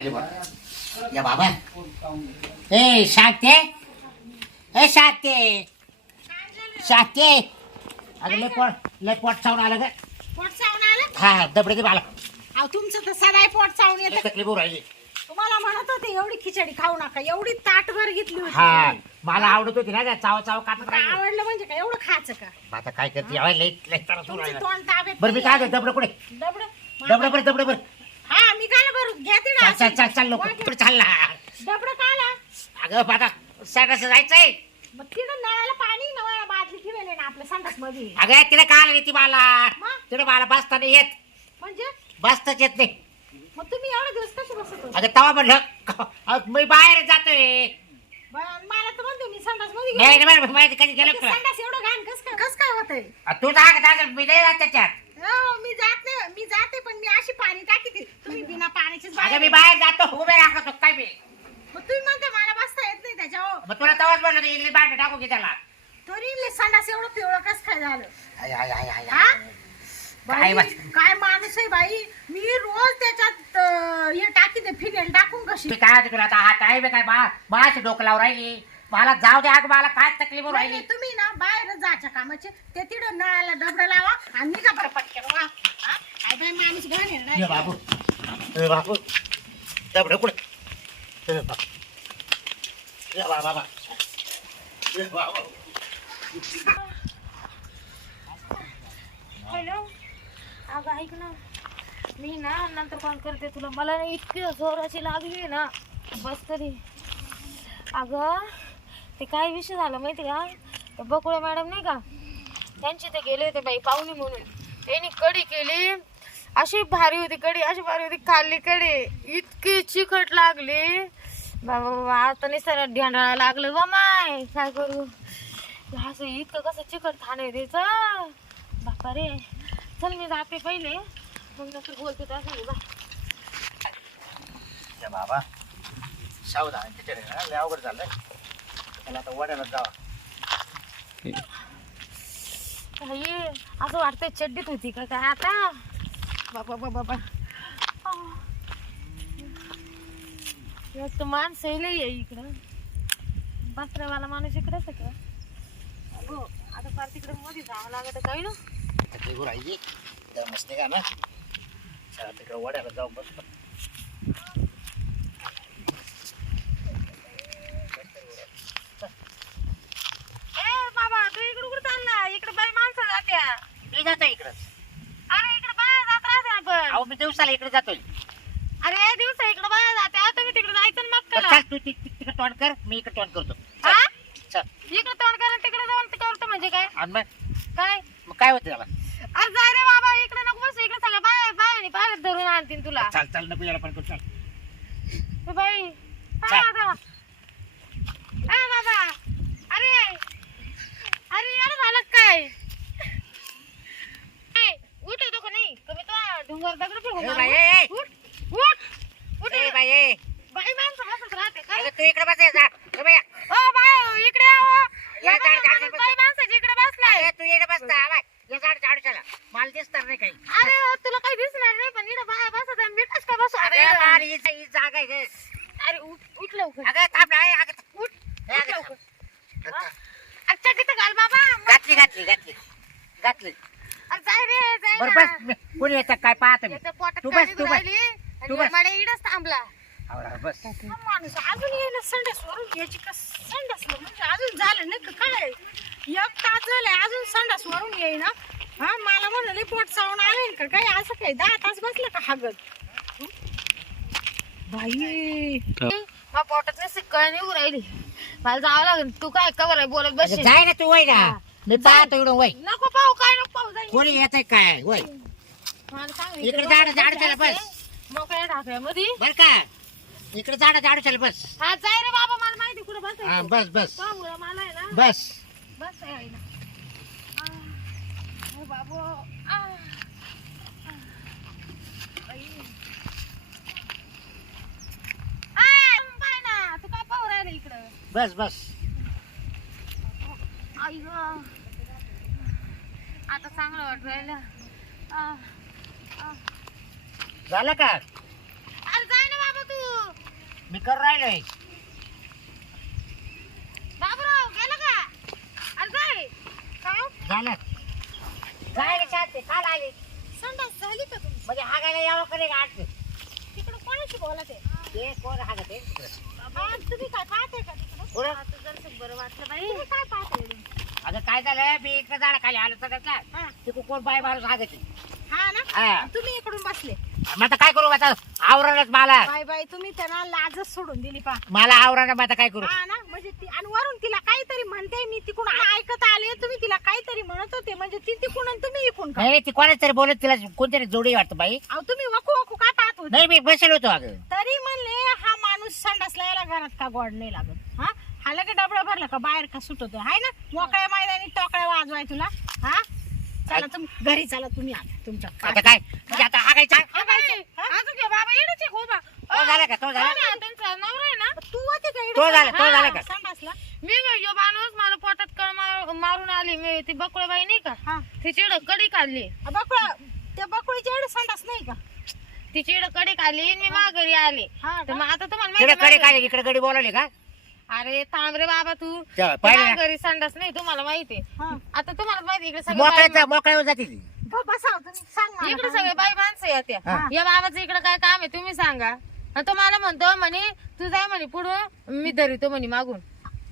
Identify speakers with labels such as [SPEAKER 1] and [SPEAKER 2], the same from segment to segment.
[SPEAKER 1] या बाबा. ए शांते ए शांते शांते अगं लय पोट लय पोट चावून आलं ग.
[SPEAKER 2] पोट चावून आलं?
[SPEAKER 1] हा दबडे दे मला
[SPEAKER 2] अहो तुमचं तर सदाय पोट चावून
[SPEAKER 1] लय
[SPEAKER 2] येतं.
[SPEAKER 1] तकलीफ होऊ राहिली.
[SPEAKER 2] तुम्हाला म्हणत होते एवढी खिचडी खाऊ नका. एवढी ताटभर घेतली होती
[SPEAKER 1] हा. मला आवडत होती ना ग चाव चाव कापत
[SPEAKER 2] आता
[SPEAKER 1] राहिली.
[SPEAKER 2] आवडलं म्हणजे काय? एवढं खायचं का?
[SPEAKER 1] आता काय करते? यावेळी लय लय त्रास होऊ
[SPEAKER 2] तुमचं
[SPEAKER 1] राहिला.
[SPEAKER 2] तोंड ताब्यात
[SPEAKER 1] बरं मी काय दबडं कुठे?
[SPEAKER 2] दबड?
[SPEAKER 1] दबडं बरं दबडं बरं.
[SPEAKER 2] हा मी काय बरं घेते ना
[SPEAKER 1] चाल चाल चाल चाल लोक कुठे चालला.
[SPEAKER 2] दबड काला.
[SPEAKER 1] अगं आता सगळं जायचंय.
[SPEAKER 2] मग तिथं नळाला पाणी नळाला बादली ठेवले ना आपल्या संडासमध्ये
[SPEAKER 1] अगं तिला काय आली ती मला
[SPEAKER 2] मग?
[SPEAKER 1] तिला मला बसता नाही येत.
[SPEAKER 2] म्हणजे?
[SPEAKER 1] बसताच येत नाही.
[SPEAKER 2] मग तुम्ही एवढे दिवस कसे बसत होते?
[SPEAKER 1] अगं तवा म्हणलं अगं, मी बाहेर जातोय.
[SPEAKER 2] बरं, मला तर म्हणते मी संडासमध्ये
[SPEAKER 1] नाही. नाही, माहिती कधी गेलं
[SPEAKER 2] ते
[SPEAKER 1] तुला
[SPEAKER 2] संडास एवढं घाण कस काय? कस काय होतंय?
[SPEAKER 1] तू जाग जाग मी नाही जात त्याच्यात
[SPEAKER 2] हो, मी जात नाही मी जाते पण टाकी तुम्ही बिना पाण्याचीच
[SPEAKER 1] अगं मी
[SPEAKER 2] बाहेर
[SPEAKER 1] बाहेर जातो उभे राखतो काय मी.
[SPEAKER 2] मग तुम्ही म्हणता मला बसता येत नाही त्याच्यावर.
[SPEAKER 1] मग तुला तवाच म्हणलं होतं, बाहेर टाकू की त्याला.
[SPEAKER 2] तरी ले संडास एवढं पिवळं कस काय झालं?
[SPEAKER 1] आय, आय, आय, आय,
[SPEAKER 2] हा?
[SPEAKER 1] आय. काय
[SPEAKER 2] बाई,
[SPEAKER 1] वाच-
[SPEAKER 2] काय माणूस आहे बाई? मी रोज त्याच्यात अं, हे टाकी दे फिनेल टाकून कशी?
[SPEAKER 1] मी काय होते तुला आता? हा काय बे काय बा? बाशी डोकं लावून राहिली. मला जाऊ दे अगं मला काय तकलीफ होऊन राहिली?
[SPEAKER 2] तुम्ही ना बाहेर जायच्या कामाचे. ते तिथं नळाला डबडं लावा आणि निघा बरं पटकन वा. हा? काय बाई माणूस घाण आहे
[SPEAKER 1] ये
[SPEAKER 2] ना.
[SPEAKER 1] बाबू. ए बाबू. दबडं कुठे ए बाबू. ये बा बाबा ये बाबा.
[SPEAKER 3] हॅलो? अगं ऐक ना. मी ना नंतर कॉल करते तुला. मला ना इतकी जोराची लागली ना. बस तरी. अगं ते काय विषय झाला माहिती का? ते बकुळे मॅडम नाही का? त्यांचे ते गेले होते बाई पाहुणे म्हणून. त्यांनी कडी केली. अशी भारी होती कडी अशी भारी होती खाल्ली कडी. इतकी चिकट लागली. बाबा बाबा आता नाही सर ढेंडाळा लागलं बा माय. काय करू? असं इतकं कसं चिकट खाणे द्यायचं बापा रे चल मी जाते पहिले. मग नंतर बोलते बा
[SPEAKER 1] ये बाबा. सावधान तिकडे लय अवघड झालंय. त्याला आता वड्याला जावा.
[SPEAKER 3] असं वाटतंय चड्डीत होती का काय आता? बाबा बाबा माणसं लई आहे इकडं. बसऱ्यावाला माणूस इकडंच आहे का? आता फार तिकडे मध्ये जावं लागत काय ना
[SPEAKER 1] ते होऊ मस्त का ना तिकडे वड्याला जाऊ बस
[SPEAKER 3] ए बाबा तू इकडे कुठं चालला इकडे बाई माणसं जात्या
[SPEAKER 1] मी जातो इकडं
[SPEAKER 3] अरे इकडे बाया जात राहते आपण
[SPEAKER 1] अहो मी दिवसाला इकडे जातोय.
[SPEAKER 3] अरे दिवस इकडे बाया जाते. तुम्ही तिकडे जायचं ना मग
[SPEAKER 1] बरं,
[SPEAKER 3] करा.
[SPEAKER 1] चल तू ति- ति- तिकडे तोंड कर मी इकडे तोंड करतो.
[SPEAKER 3] हा
[SPEAKER 1] चल.
[SPEAKER 3] इकडे तोंड करा तिकडे जाऊन ते करतो म्हणजे काय?
[SPEAKER 1] आणि मग?
[SPEAKER 3] काय?
[SPEAKER 1] मग काय होतं त्याला?
[SPEAKER 3] अरे जाय रे बाबा इकडे नको बस. इकडे सगळ्या बाया बाया पाहिजे धरून आणतील तुला.
[SPEAKER 1] चाल चाल नको याला पण करू चाल.
[SPEAKER 3] ए बाई. काय
[SPEAKER 1] चल.
[SPEAKER 3] आता ए बाबा अरे. अरे यार झालं काय ए, उठ येतो का नाही कमी तो डोंगर दगड फेकून
[SPEAKER 1] ए
[SPEAKER 3] मारू.
[SPEAKER 1] बाई, ए, ए.
[SPEAKER 3] उठ उठ. उठ.
[SPEAKER 1] ए बाई ए.
[SPEAKER 3] बाई माणसं हसत राहते काय?
[SPEAKER 1] अगं, तू इकडे बस ए, जा. ए बाई,
[SPEAKER 3] ओ बाय इकडे हो.
[SPEAKER 1] या
[SPEAKER 3] या
[SPEAKER 1] झाड- झाड-
[SPEAKER 3] बाई इकडे बसलाय.
[SPEAKER 1] तू इकडे बस ना. या झाड झाड चला. मला दिसणार नाही काही.
[SPEAKER 3] अरे तुला काही दिसणार नाही पण इकडे बाय बसत आहे मीठच का बसू? अरे.
[SPEAKER 1] ही ही जागा आहे गं.
[SPEAKER 3] अरे उठ उठ लवकर.
[SPEAKER 1] अगं,
[SPEAKER 3] उठ
[SPEAKER 1] ए,
[SPEAKER 3] उठ
[SPEAKER 1] अगं,
[SPEAKER 3] लवकर
[SPEAKER 1] थांब.
[SPEAKER 3] हा? अच्छा तिथं घाल बाबा मग-
[SPEAKER 1] घातली घातली घातली घातली
[SPEAKER 3] अरे जाय रे जाय
[SPEAKER 1] बरं
[SPEAKER 3] ना.
[SPEAKER 1] बस मी- कोणी येतं काय पाहतो मी?
[SPEAKER 3] पोटात
[SPEAKER 1] तू बस, तू बस.
[SPEAKER 3] राहिली
[SPEAKER 1] तू बस.
[SPEAKER 3] मला इडच थांबला.
[SPEAKER 1] आवरा, बस.
[SPEAKER 2] हा माणूस अजून येईल संडास वरून याची का संडास म्हणजे अजून झालं नाही का? काय? एक तास झालाय अजून संडास वरून येईन. हा हा मला म्हणाले पोट चावून आले का? काय असं काय? दहा तास बसलं का हागत? बाई.
[SPEAKER 3] मग पोटात नाही कळ निघू राहिली. मला जावं लागेल. तू काय कवर आहे बोलत बस
[SPEAKER 1] जाय ना तू वय ना. मी पाहतो इकडं वय.
[SPEAKER 3] नको पाहू काय नको पाहू जाई
[SPEAKER 1] कोणी येत काय? वय.
[SPEAKER 3] मला सांग
[SPEAKER 1] इकडे झाड झाड चला बस.
[SPEAKER 3] ढाकळ्यामध्ये
[SPEAKER 1] बर का? इकडे झाड झाड चल बस.
[SPEAKER 3] हा जाय रे बाबा मला माहिती कुठं
[SPEAKER 1] हा
[SPEAKER 3] बसायचं
[SPEAKER 1] बस. बस
[SPEAKER 3] मला आहे ना?
[SPEAKER 1] बस.
[SPEAKER 3] बस आहे ना आ, ओ बाबू. आ, आ. बाई. आ, पाय ना तू काय पाहू राहिला इकडं?
[SPEAKER 1] बस बस.
[SPEAKER 3] आई ग. आता चांगलं वाटू राहिलं. आ.
[SPEAKER 1] झालं का?
[SPEAKER 3] अरे जाय ना बाबा तू.
[SPEAKER 1] मी करू राहिलोय
[SPEAKER 3] बाबूराव गेलं का? अरे काय
[SPEAKER 2] काय
[SPEAKER 1] झालं. काय रे शांती काल आली
[SPEAKER 2] संडास झाली का तुमची?
[SPEAKER 1] म्हणजे हागायला यावं करे का आठ
[SPEAKER 2] तिकडे कोणाशी बोलत आहे?
[SPEAKER 1] ते कोण हागत आहे
[SPEAKER 2] हा, तुम्ही काय पाहते का तिकडे?
[SPEAKER 1] पुढं?
[SPEAKER 3] आता जरासं बरं वाटलं बाई.
[SPEAKER 2] तुम्ही काय पाहते
[SPEAKER 1] अगं काय झालं मी इकडे झाड खाली आलो सगळ्यात
[SPEAKER 2] हा.
[SPEAKER 1] ते कोण बाय माणूस हागत
[SPEAKER 2] हा ना?
[SPEAKER 1] हा.
[SPEAKER 2] तुम्ही इकडून बसले.
[SPEAKER 1] मग आता काय करू आता आवरणच मला.
[SPEAKER 2] बाय बाय तुम्ही त्यांना लाजच सोडून दिली पा.
[SPEAKER 1] मला आवरण मग आता काय करू?
[SPEAKER 2] हा ना म्हणजे ती आणि वरून तिला काहीतरी म्हणते मी तिकडून ऐकत आले तुम्ही तिला काहीतरी म्हणत होते म्हणजे ती तिकडून आणि तुम्ही इकडून का?
[SPEAKER 1] नाही ती कोणाच तरी बोलत तिला कोणतरी जोडी वाटतं बाई.
[SPEAKER 2] अहो तुम्ही वकू वकू काय पाहत होते?
[SPEAKER 1] नाही मी बसेल होतो अगं.
[SPEAKER 2] तरी म्हणले हा माणूस संडासला यायला घरात का गोड नाही लागत? हा? हा लगे डबडा भरला का बाहेर का सुटतो हाय ना? मोकळ्या मैदानी टोकळ्या वाजवाय तुला. हा? चला तुम्ही घरी चला तुम्ही आता तुमच्या
[SPEAKER 1] आता काय? म्हणजे आता हागायचा
[SPEAKER 3] अजून घे बाबा येणंच आहे खूप.
[SPEAKER 1] तो झाला का तो झाला?
[SPEAKER 3] त्यांचा नवरा आहे ना?
[SPEAKER 2] तू होती का इकडे?
[SPEAKER 1] तो झाला, तो
[SPEAKER 2] हा,
[SPEAKER 1] झाला का?
[SPEAKER 2] संडासला
[SPEAKER 3] मी यो माणूस मला पोटात कळ मार- मारून आली. मी ती बकुळबाई नाही का?
[SPEAKER 2] हा.
[SPEAKER 3] तिची इकडं कडी काढली.
[SPEAKER 2] बकुळा त्या बकुळीच्या एवढं संडास नाही का?
[SPEAKER 3] तिची इकडं कडी काढली आणि मी माघारी आले.
[SPEAKER 2] हा
[SPEAKER 3] तर? मग आता तुम्हाला
[SPEAKER 1] तिकडे
[SPEAKER 3] माहिती
[SPEAKER 1] कडे
[SPEAKER 3] आहे
[SPEAKER 1] काय इकडे गडी बोलावली का?
[SPEAKER 3] माझं- अरे थांब रे बाबा तू.
[SPEAKER 1] त्या, पाहिलं ना?
[SPEAKER 3] घरी संडास नाही तुम्हाला माहिती
[SPEAKER 2] हा.
[SPEAKER 3] आता तुम्हाला माहिती इकडे सगळे
[SPEAKER 1] मोकळ्याचा मोकळ्यावर जाते ती
[SPEAKER 2] ग- बसाव तुम्ही सांग मला
[SPEAKER 3] इकडे सगळे बाई माणसं येत्या
[SPEAKER 1] हा.
[SPEAKER 3] या बाबाचं इकडे काय काम आहे तुम्ही सांगा आणि तो मला म्हणतो म्हणे तू जाय म्हणे पुढं मी धरितो म्हणे मागून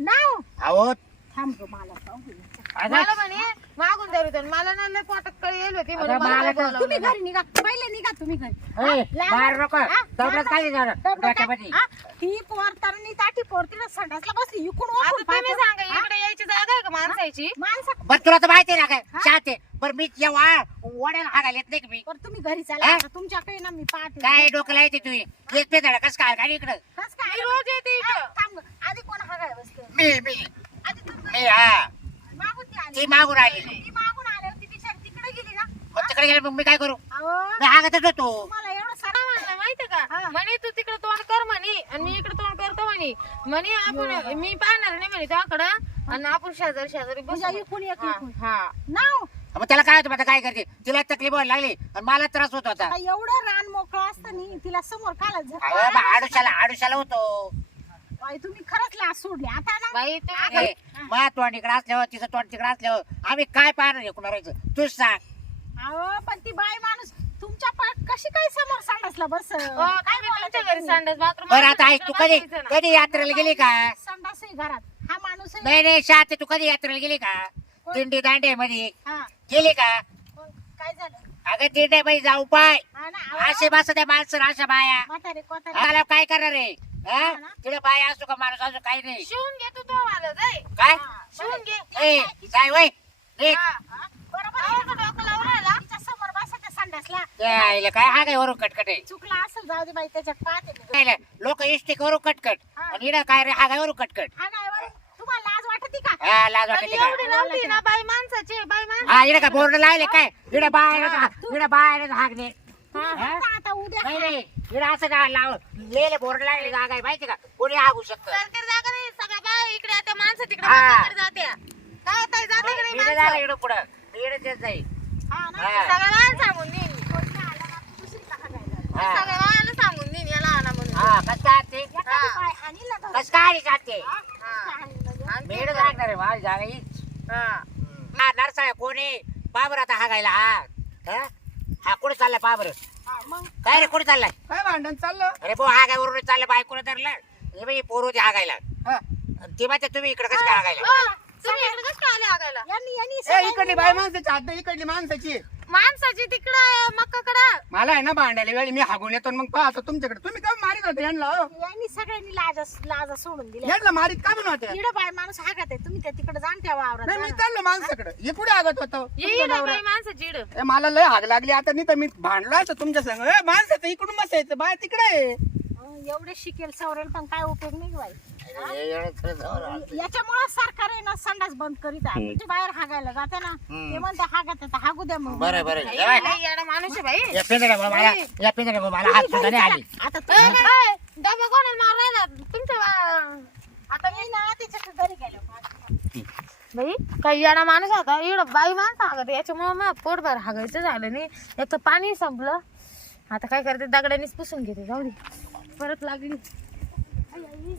[SPEAKER 2] नाव
[SPEAKER 1] अहो
[SPEAKER 2] थांब ग मला सांगू दे.
[SPEAKER 1] आता
[SPEAKER 3] मला म्हणे मागून धरितो आणि मला ना लय पोटात कळी येईल होती म्हणून
[SPEAKER 1] अगं,
[SPEAKER 3] मला
[SPEAKER 1] मला
[SPEAKER 3] काय
[SPEAKER 1] तर-
[SPEAKER 3] बोलावलं
[SPEAKER 2] तुम्ही
[SPEAKER 3] नाही.
[SPEAKER 2] घरी निघा पहिले निघा तुम्ही घरी
[SPEAKER 1] ए,
[SPEAKER 2] लाज-
[SPEAKER 1] बाहेर नको
[SPEAKER 2] हा?
[SPEAKER 1] दबड्यात काय? डोक्यामध्ये
[SPEAKER 2] हा? ती पोर तरणी ताटी पोर तिला संडासला बसली इकडून
[SPEAKER 3] आता तुम्ही
[SPEAKER 2] पाहतो.
[SPEAKER 3] सांगा
[SPEAKER 2] हा?
[SPEAKER 3] इकडे यायची जागा आहे का माणसाची
[SPEAKER 2] माणसं
[SPEAKER 1] तुला तर माहिती ना काय? शांत आहे बरं मी वा वड्याला हागायला येत नाही का मी?
[SPEAKER 2] बरं तुम्ही घरी चला
[SPEAKER 1] हा?
[SPEAKER 2] आता. तुमच्याकडे ना मी पाहते.
[SPEAKER 1] काय डोकं येते तुम्ही? एक पे धडा कसं काय गाडी इकडं?
[SPEAKER 2] कस काय
[SPEAKER 3] मी रोज येते इकडं
[SPEAKER 2] थांब गं. आधी कोण हागाय बसलं
[SPEAKER 1] मी मी.
[SPEAKER 2] आधी
[SPEAKER 1] मी हा.
[SPEAKER 2] मागून ती आली.
[SPEAKER 1] ती मागून आली.
[SPEAKER 2] ती मागून आली होती बिचारी तिकडे गेली ना.
[SPEAKER 1] मग तिकडे गेले मग मी काय करू?
[SPEAKER 2] अहो.
[SPEAKER 1] मी हागतच होतो.
[SPEAKER 2] तुम्हाला एवढं
[SPEAKER 3] काय
[SPEAKER 2] सारा
[SPEAKER 3] म्हणलं माहितीये का?
[SPEAKER 2] हा.
[SPEAKER 3] म्हणे तू तिकडे तोंड कर म्हणे आणि मी इकडे तोंड करतो म्हणे. म्हणे आपण मी पाहणार नाही म्हणे तुझ्याकडं आणि आपण शेजारी शेजारी बसू
[SPEAKER 2] म्हणजे इकून एक
[SPEAKER 3] हा,
[SPEAKER 2] इकून
[SPEAKER 3] हा.
[SPEAKER 2] नाव?
[SPEAKER 1] मग त्याला काय होतं आता काय करते? तिला तकलीफ व्हायला लागली आणि मला त्रास होत होता.
[SPEAKER 2] आता एवढं रान मोकळं असताना तिला समोर काला
[SPEAKER 1] अहो, मग आडुशाला आडुशाला होतो.
[SPEAKER 2] बाई तुम्ही खरंच लाज सोडली. आता ना
[SPEAKER 3] बाई तुम्ही
[SPEAKER 1] ए, मा तोंड इकडे असल्यावर तिचं तोंड तिकडे असल्यावर आम्ही काय पाहणार एकूण राहायचं तूच सांग.
[SPEAKER 2] अहो पण ती बाई माणूस तुमच्या पा कशी काय समोर सांडासला बस?
[SPEAKER 3] तुम्ही तुमच्या घरी संडास बाथरूम
[SPEAKER 1] बरं आता ऐक तू कधी कधी यात्रेला गेली का?
[SPEAKER 2] संडास आहे घरात. हा माणूस आहे
[SPEAKER 1] नाही नाही शात तू कधी यात्रेला गेली का? दिंडी दांडे मध्ये
[SPEAKER 2] हा.
[SPEAKER 1] गेली का?
[SPEAKER 2] मग काय झालं?
[SPEAKER 1] अगं दिंडे मध्ये जाऊ पाय.
[SPEAKER 2] हा ना
[SPEAKER 1] असे बस त्या माणसं अशा बाया.
[SPEAKER 2] म्हातारे कोतारे.
[SPEAKER 1] मला काय करणार हा? तिकडे बाया असतो का माणूस असो काही नाही.
[SPEAKER 3] शिवून घे तू तो मला जाय
[SPEAKER 1] काय?
[SPEAKER 3] शिवून घे.
[SPEAKER 1] ए जाय वय. निघ.
[SPEAKER 3] हा.
[SPEAKER 2] हा, बरोबर आहे. का डोकं लावून राहिला? तिच्या समोर बसायच्या संडासला.
[SPEAKER 1] त्या आईला काय हा काय वरून कटकट आहे?
[SPEAKER 2] चुकला असेल जाऊ दे बाई त्याच्यात पाहते मी.
[SPEAKER 1] लोक इष्टिक वरून कटकट.
[SPEAKER 2] हा.
[SPEAKER 1] आणि इकडं काय रे हा काय वरून कटकट.
[SPEAKER 2] हा काय? तुम्हाला लाज वाटते का
[SPEAKER 1] हा लाज वाटते
[SPEAKER 3] एवढी
[SPEAKER 1] का
[SPEAKER 3] नव्हती ना बाई माणसाची बाई माणस
[SPEAKER 1] हा इकडे का बोर्ड लावले काय इकडे बाहेर इकडे बाहेर हागणे हा?
[SPEAKER 2] फक्त आता उद्या
[SPEAKER 1] नाही नाही इकडे असं का लाव लेले बोर्ड लावले जागा आहे माहिती का कोणी हागू शकतं
[SPEAKER 3] सरकारी जागा नाही सगळ्या बाया इकडे येत्या माणसं तिकडे
[SPEAKER 1] हा.
[SPEAKER 3] माणसाकडे जात्या काय ताई जाते का नाही
[SPEAKER 1] इकडे
[SPEAKER 3] माणसं?
[SPEAKER 1] झालं इकडे पुढं इकडे तेच जाईल
[SPEAKER 2] हा ना
[SPEAKER 1] हा.
[SPEAKER 3] सगळ्या बाया सांगून देईन.
[SPEAKER 1] हा.
[SPEAKER 3] सगळ्या सांगून याला आणा म्हणून
[SPEAKER 1] हा काय ते. कस काय जाते
[SPEAKER 2] हाणील.
[SPEAKER 3] आणि
[SPEAKER 1] मी
[SPEAKER 3] ते
[SPEAKER 1] इकडे
[SPEAKER 3] करा.
[SPEAKER 1] जागणार आहे माझी जागा. हीच
[SPEAKER 3] हा.
[SPEAKER 1] हा नरसाळ्या कोणी? पाबर आता हागायला हा. हा? हा कुठे चाललाय पाबर?
[SPEAKER 2] हा, मग?
[SPEAKER 1] काय रे कुठे चाललाय?
[SPEAKER 4] काय भांडण चाललं?
[SPEAKER 1] अरे भाऊ हा काय वरून चाललं बायकोला धरलं. हे बाई पोर होती हागायला.
[SPEAKER 4] हा.
[SPEAKER 1] आणि ती माहिती तुम्ही इकडे कसं काय हागायला?
[SPEAKER 3] हो, तुम्ही इकडे कसं काय आले हागायला?
[SPEAKER 2] यांनी यांनी
[SPEAKER 4] ए
[SPEAKER 2] सगळ्यांनी
[SPEAKER 4] इकडली बाय माणसाची हात इकडली माणसाची.
[SPEAKER 3] माणसाची तिकडं मक्काकडं
[SPEAKER 4] मला आहे ना भांडायला वेळी मी हागून येतो आणि मग पाहतो तुमच्याकडे. तुम्ही काय मारित होते यांना? हो?
[SPEAKER 2] यांनी सगळ्यांनी लाज लाजा सोडून दिल्या.
[SPEAKER 4] यांना मारित का म्हणून होते
[SPEAKER 2] इकडं बाय माणूस हागत आहे. तुम्ही त्या तिकडे जाण त्या वावरात
[SPEAKER 4] नाही मी. चाललो माणसाकडे. हे कुठे हागत होतो?
[SPEAKER 3] ये
[SPEAKER 4] तुमचा
[SPEAKER 3] ना
[SPEAKER 4] नवरा.
[SPEAKER 3] बाई माणसाची
[SPEAKER 4] ए, मला लय हाग लागली. आता नाही तर मी भांडलो असतो तुमच्या संग. ए, माणसाचं इकडून बसायचं. बाय तिकडे.
[SPEAKER 2] एवढे शिकेल सवरेल पण काय उपयोग नाही बाई.
[SPEAKER 1] एवढं.
[SPEAKER 2] याच्यामुळे सरकार आहे ना संडास बंद करीत आहे. म्हणजे बाहेर हागायला जाते ना. ते म्हणते हागत आहे तर हागू द्या मग
[SPEAKER 1] बरं बरं. ये. बाय.
[SPEAKER 3] लय येडा माणूस आहे बाई.
[SPEAKER 1] या पिंजऱ्या भाऊ मला या पिंजऱ्या भाऊ मला हात सुद्धा नाही आली.
[SPEAKER 2] आता
[SPEAKER 3] ए,
[SPEAKER 2] तुम्ही-
[SPEAKER 3] ए, डबा कोणाला मारून राहिला? तुमच्या बा-
[SPEAKER 2] आता मी ना त्याच्या घरी गेलो
[SPEAKER 3] बाई काही येडा माणूस होता इकडं बाई माणसं हागत याच्यामुळे मग पोटभर हागायचं झालं नाही. एक तर पाणी संपलं. आता काय करते? दगडानेच पुसून घेते जाऊ दे. परत लागली. आई, आई.